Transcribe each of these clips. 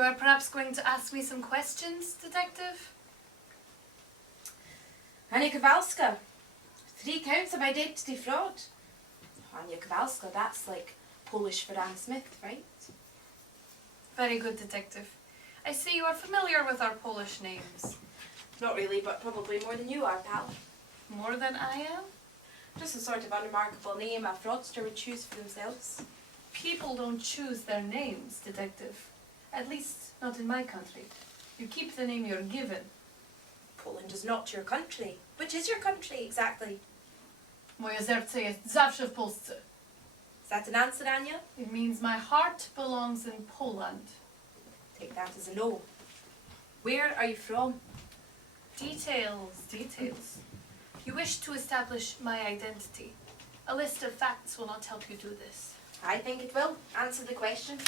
You are perhaps going to ask me some questions, detective? Anya Kowalska. 3 counts of identity fraud. Anya Kowalska, that's like Polish for Anne Smith, right? Very good, detective. I see you are familiar with our Polish names. Not really, but probably more than you are, pal. More than I am? Just a sort of unremarkable name a fraudster would choose for themselves. People don't choose their names, detective. At least, not in my country. You keep the name you're given. Poland is not your country. Which is your country, exactly? Moje serce jest zawsze w Polsce. Is that an answer, Anya? It means my heart belongs in Poland. Take that as a no. Where are you from? Details. You wish to establish my identity. A list of facts will not help you do this. I think it will. Answer the question.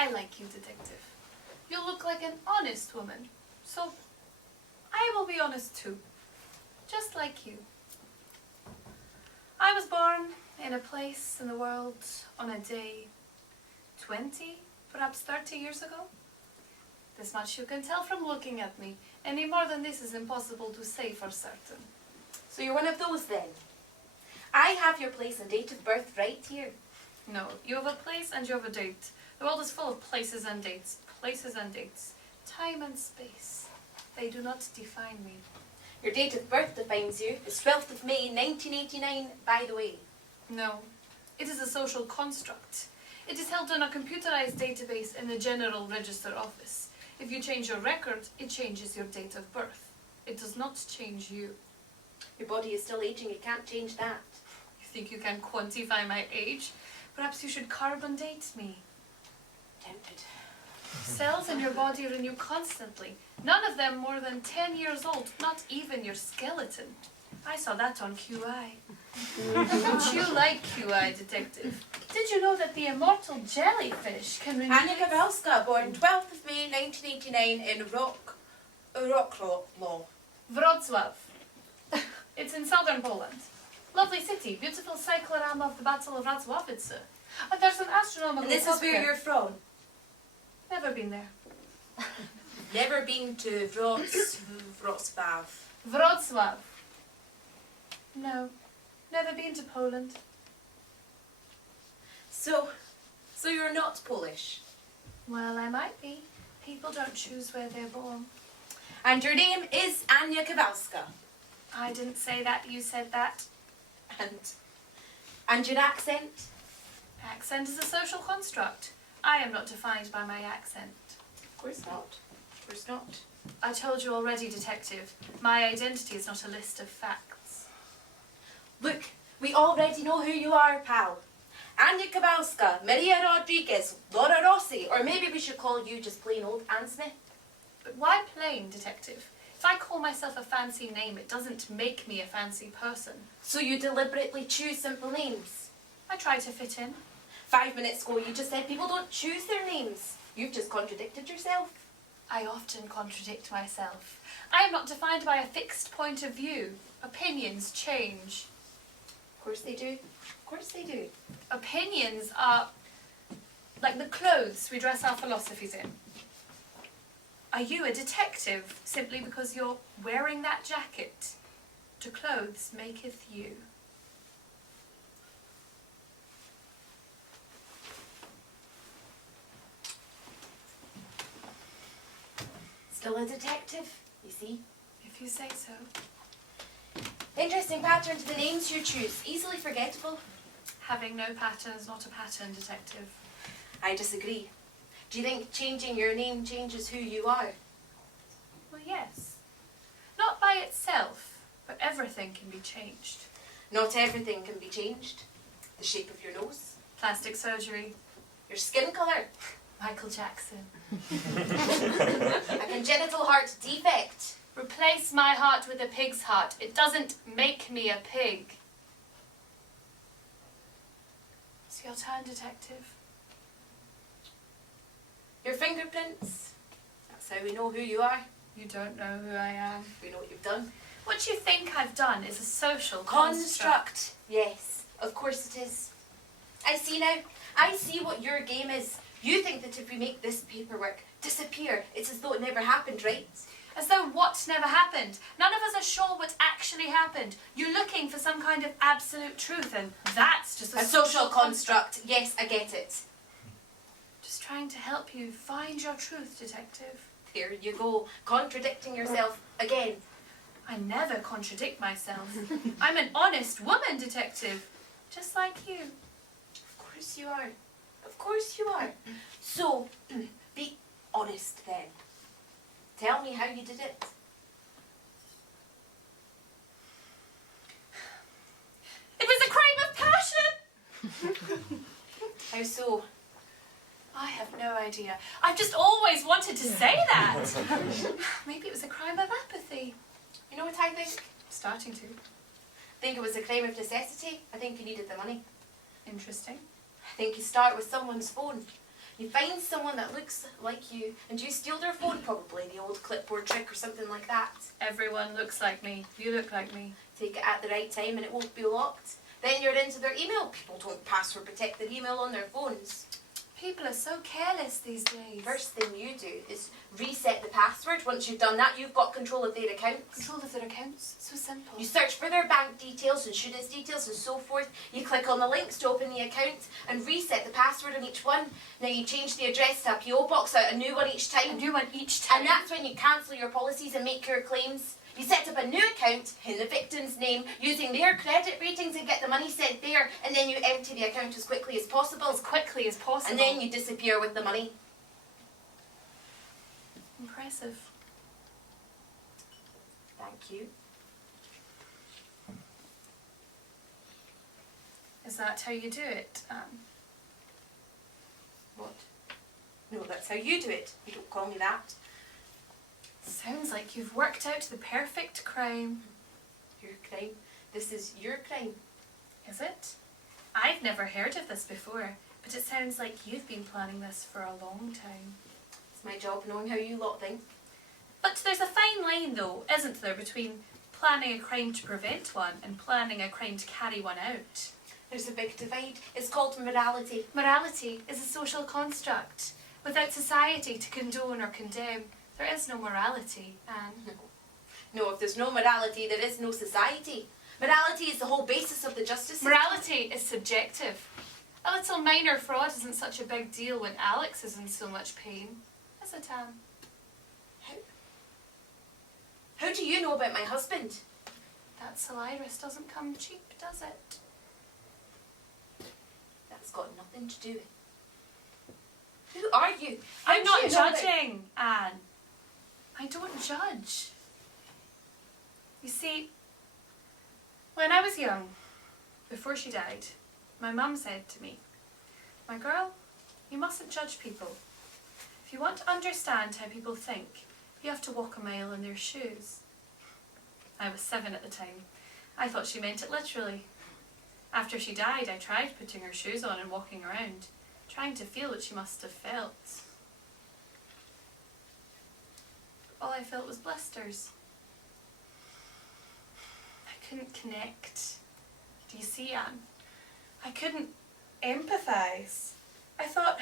I like you, detective. You look like an honest woman. So, I will be honest too. Just like you. I was born in a place in the world on a day 20, perhaps 30 years ago. This much you can tell from looking at me. Any more than this is impossible to say for certain. So you're one of those then? I have your place and date of birth right here. No, you have a place and you have a date. The world is full of places and dates. Places and dates. Time and space. They do not define me. Your date of birth defines you. It's 12th of May 1989, by the way. No, it is a social construct. It is held in a computerized database in the General Register Office. If you change your record, it changes your date of birth. It does not change you. Your body is still aging, you can't change that. You think you can quantify my age? Perhaps you should carbon date me. Tempted. Cells in your body renew constantly. None of them more than 10 years old, not even your skeleton. I saw that on QI. Don't you like QI, detective? Did you know that the immortal jellyfish can renew... Anya Kowalska, born 12th of May 1989 in Wrocław. Wrocław. It's in southern Poland. Lovely city, beautiful cyclorama of the Battle of Wrocławice. And there's an astronomical... And this is where you're from? Never been there. Never been to Wrocław. Wrocław. No, never been to Poland. So you're not Polish? Well, I might be. People don't choose where they're born. And your name is Anya Kowalska? I didn't say that, you said that. And your accent? Accent is a social construct. I am not defined by my accent. Of course not. Of course not. I told you already, detective. My identity is not a list of facts. Look, we already know who you are, pal. Anya Kowalska, Maria Rodriguez, Laura Rossi, or maybe we should call you just plain old Anne Smith. But why plain, detective? If I call myself a fancy name, it doesn't make me a fancy person. So you deliberately choose simple names? I try to fit in. 5 minutes ago you just said people don't choose their names. You've just contradicted yourself. I often contradict myself. I am not defined by a fixed point of view. Opinions change. Of course they do. Of course they do. Opinions are like the clothes we dress our philosophies in. Are you a detective simply because you're wearing that jacket? To clothes maketh you. Still a detective, you see? If you say so. Interesting pattern to the names you choose. Easily forgettable. Having no pattern is not a pattern, detective. I disagree. Do you think changing your name changes who you are? Well, yes. Not by itself, but everything can be changed. Not everything can be changed. The shape of your nose. Plastic surgery. Your skin colour. Michael Jackson. A congenital heart defect. Replace my heart with a pig's heart. It doesn't make me a pig. It's your turn, detective. Your fingerprints. That's how we know who you are. You don't know who I am. We know what you've done. What you think I've done is a social construct. Yes, of course it is. I see now. I see what your game is. You think that if we make this paperwork disappear, it's as though it never happened, right? As though what never happened? None of us are sure what actually happened. You're looking for some kind of absolute truth, and that's just A social construct. Yes, I get it. Just trying to help you find your truth, detective. There you go, contradicting yourself again. I never contradict myself. I'm an honest woman, detective. Just like you. Of course you are. Of course you are. So, be honest then. Tell me how you did it. It was a crime of passion! How so? I have no idea. I've just always wanted to say that. Maybe it was a crime of apathy. You know what I think? I'm starting to. I think it was a crime of necessity. I think you needed the money. Interesting. I think you start with someone's phone. You find someone that looks like you and you steal their phone, probably the old clipboard trick or something like that. Everyone looks like me. You look like me. Take it at the right time and it won't be locked. Then you're into their email. People don't password protect their email on their phones. People are so careless these days. First thing you do is reset the password. Once you've done that, you've got control of their accounts. Control of their accounts? So simple. You search for their bank details and students' details and so forth. You click on the links to open the account and reset the password on each one. Now you change the address to a PO box, out a new one each time. A new one each time? And that's when you cancel your policies and make your claims. You set up a new account in the victim's name using their credit ratings and get the money sent there, and then you empty the account as quickly as possible. As quickly as possible. And then you disappear with the money. Impressive. Thank you. Is that how you do it, Anne? What? No, that's how you do it. You don't call me that. Sounds like you've worked out the perfect crime. Your crime. This is your crime. Is it? I've never heard of this before, but it sounds like you've been planning this for a long time. It's my job knowing how you lot think. But there's a fine line, though, isn't there, between planning a crime to prevent one and planning a crime to carry one out? There's a big divide. It's called morality. Morality is a social construct. Without society to condone or condemn, there is no morality, Anne. No, if there's no morality, there is no society. Morality is the whole basis of the justice system. Morality is subjective. A little minor fraud isn't such a big deal when Alex is in so much pain, is it, Anne? How do you know about my husband? That Solaris doesn't come cheap, does it? That's got nothing to do with it. Who are you? I'm How not do you know about- judging, Anne. I don't judge. You see, when I was young, before she died, my mum said to me, "My girl, you mustn't judge people. If you want to understand how people think, you have to walk a mile in their shoes." I was 7 at the time. I thought she meant it literally. After she died, I tried putting her shoes on and walking around, trying to feel what she must have felt. All I felt was blisters. I couldn't connect. Do you see, Anne? I couldn't empathise. I thought,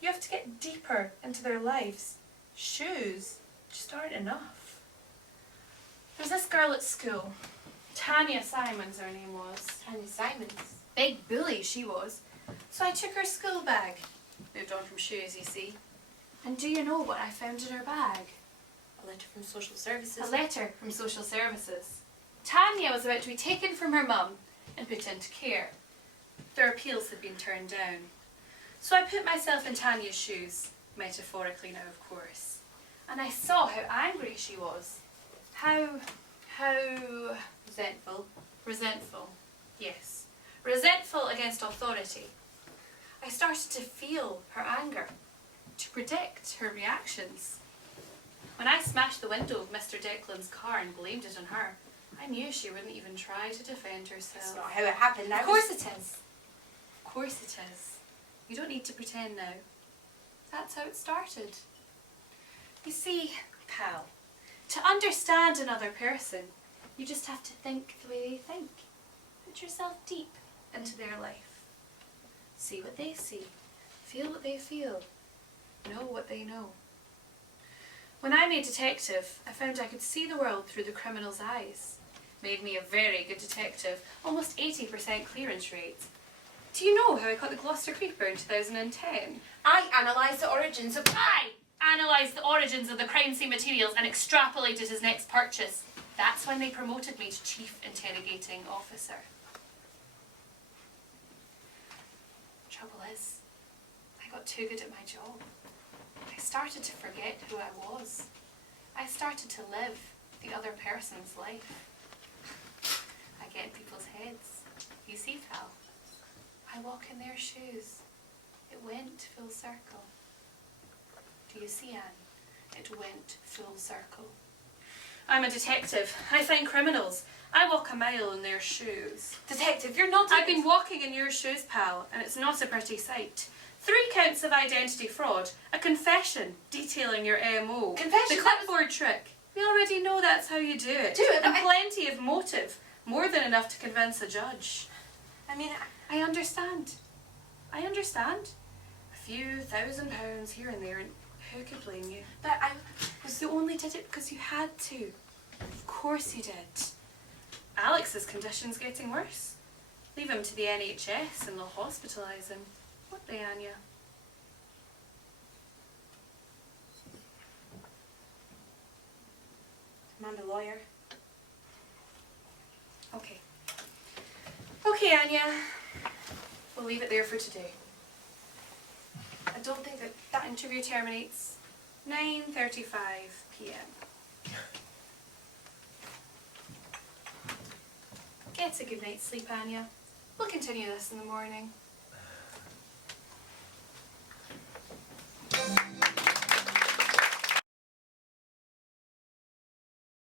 you have to get deeper into their lives. Shoes just aren't enough. There was this girl at school. Tanya Simons, her name was. Tanya Simons. Big bully she was. So I took her school bag. Moved on from shoes, you see. And do you know what I found in her bag? A letter from social services. A letter from social services. Tanya was about to be taken from her mum and put into care. Their appeals had been turned down. So I put myself in Tanya's shoes, metaphorically now of course, and I saw how angry she was. How Resentful. resentful. Yes. Resentful against authority. I started to feel her anger, to predict her reactions. When I smashed the window of Mr. Declan's car and blamed it on her, I knew she wouldn't even try to defend herself. That's not how it happened. Of course it is. Of course it is. You don't need to pretend now. That's how it started. You see, pal, to understand another person, you just have to think the way they think. Put yourself deep into their life. See what they see. Feel what they feel. Know what they know. When I made detective, I found I could see the world through the criminal's eyes. Made me a very good detective, almost 80% clearance rate. Do you know how I caught the Gloucester Creeper in 2010? I analysed the origins of... I analysed the origins of the crime scene materials and extrapolated his next purchase. That's when they promoted me to Chief Interrogating Officer. Trouble is, I got too good at my job. I started to forget who I was. I started to live the other person's life. I get in people's heads. You see, pal, I walk in their shoes. It went full circle. Do you see, Anne? It went full circle. I'm a detective. I find criminals. I walk a mile in their shoes. Detective, you're not... I've been walking in your shoes, pal, and it's not a pretty sight. 3 counts of identity fraud, a confession detailing your MO, Confession? the clipboard trick. We already know that's how you do it. And plenty of motive, more than enough to convince a judge. I mean... I understand. I understand. A few £1,000 here and there, and who could blame you? But I... You only did it because you had to. Of course you did. Alex's condition's getting worse. Leave him to the NHS and they'll hospitalise him. Won't they, Anya? Demand a lawyer. Okay. Okay, Anya. We'll leave it there for today. I don't think that interview terminates 9:35 p.m. Get a good night's sleep, Anya. We'll continue this in the morning.